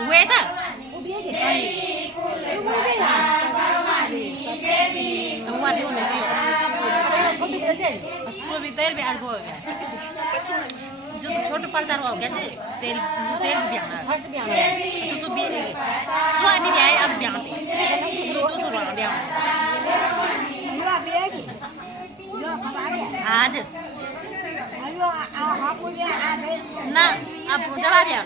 왜 다? Đúng rồi, đúng rồi. उसको भी तेल भी आलू हो गया जो छोटे पलटा हो गया तेल तेल भी आना फर्स्ट भी आना तो भी तो आने भी आए अब भी आते तो भी आज ना अब जला दिया